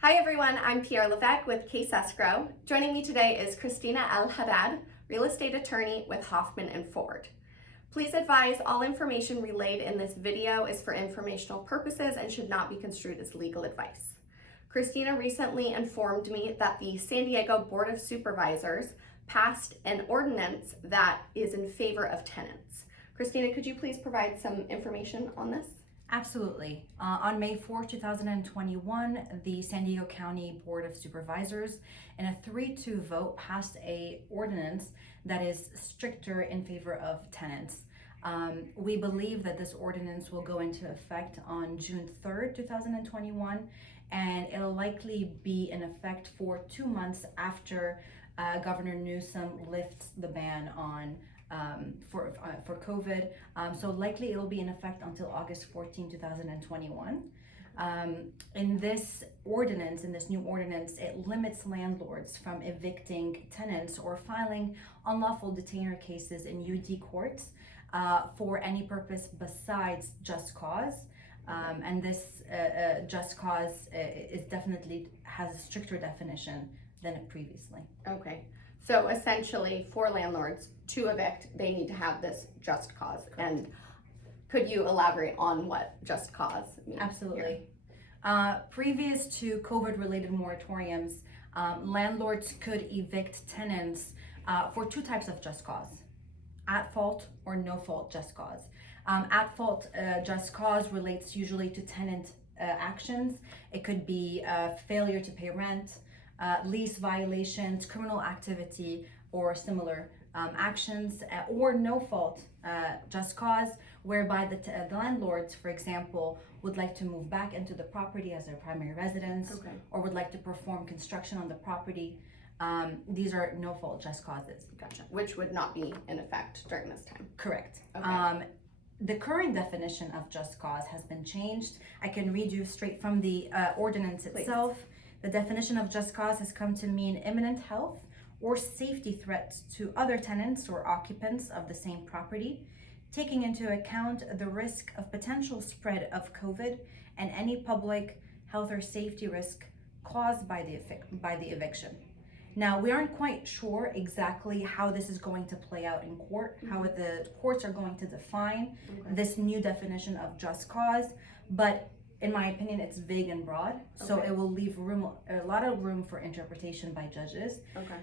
Hi everyone, I'm Pierre Levesque with Case Escrow. Joining me today is Christina El-Haddad, real estate attorney with Hoffman & Ford. Please advise all information relayed in this video is for informational purposes and should not be construed as legal advice. Christina recently informed me that the San Diego Board of Supervisors passed an ordinance that is in favor of tenants. Christina, could you please provide some information on this? Absolutely. On May 4, 2021, the San Diego County Board of Supervisors, in a 3-2 vote, passed a ordinance that is stricter in favor of tenants. We believe that this ordinance will go into effect on June 3rd, 2021, and it'll likely be in effect for 2 months after Governor Newsom lifts the ban on for COVID. So likely it'll be in effect until August 14, 2021. In this new ordinance, it limits landlords from evicting tenants or filing unlawful detainer cases in UD courts for any purpose besides just cause. And this just cause is definitely has a stricter definition than it previously. Okay. So essentially, for landlords to evict, they need to have this just cause. Correct. And could you elaborate on what just cause means? Absolutely. Previous to COVID-related moratoriums, landlords could evict tenants for 2 types of just cause: at fault or no fault just cause. At fault just cause relates usually to tenant actions. It could be failure to pay rent, lease violations, criminal activity, or similar actions, or no fault just cause, whereby the landlords, for example, would like to move back into the property as their primary residence, Okay. or would like to perform construction on the property. These are no fault just causes. Gotcha. Which would not be in effect during this time. Correct. Okay. The current definition of just cause has been changed. I can read you straight from the ordinance itself. The definition of just cause has come to mean imminent health or safety threats to other tenants or occupants of the same property, taking into account the risk of potential spread of COVID and any public health or safety risk caused by the eviction. Now, we aren't quite sure exactly how this is going to play out in court, how the courts are going to define this new definition of just cause, but in my opinion, it's vague and broad, so it will leave a lot of room for interpretation by judges. Okay.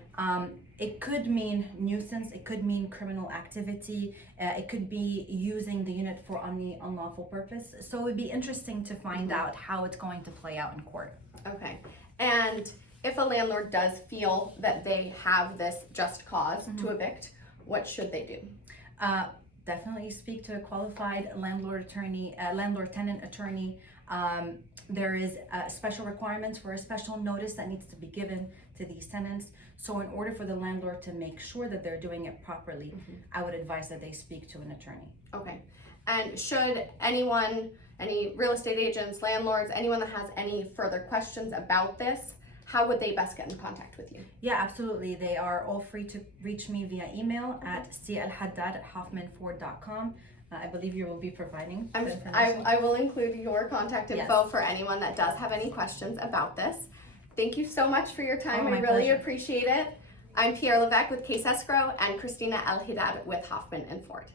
It could mean nuisance, it could mean criminal activity, it could be using the unit for any unlawful purpose. So it would be interesting to find out how it's going to play out in court. Okay. And if a landlord does feel that they have this just cause to evict, what should they do? Definitely speak to a qualified landlord-tenant attorney. There is special requirements for a special notice that needs to be given to these tenants. So in order for the landlord to make sure that they're doing it properly, I would advise that they speak to an attorney. Okay. And should anyone, any real estate agents, landlords, anyone that has any further questions about this, how would they best get in contact with you? Yeah, absolutely. They are all free to reach me via email at celhaddad@hoffmanford.com. I believe you will be providing the information. I will include your contact info for anyone that does have any questions about this. Thank you so much for your time. I really appreciate it. I'm Pierre Levesque with Case Escrow and Christina El-Haddad with Hoffman & Ford.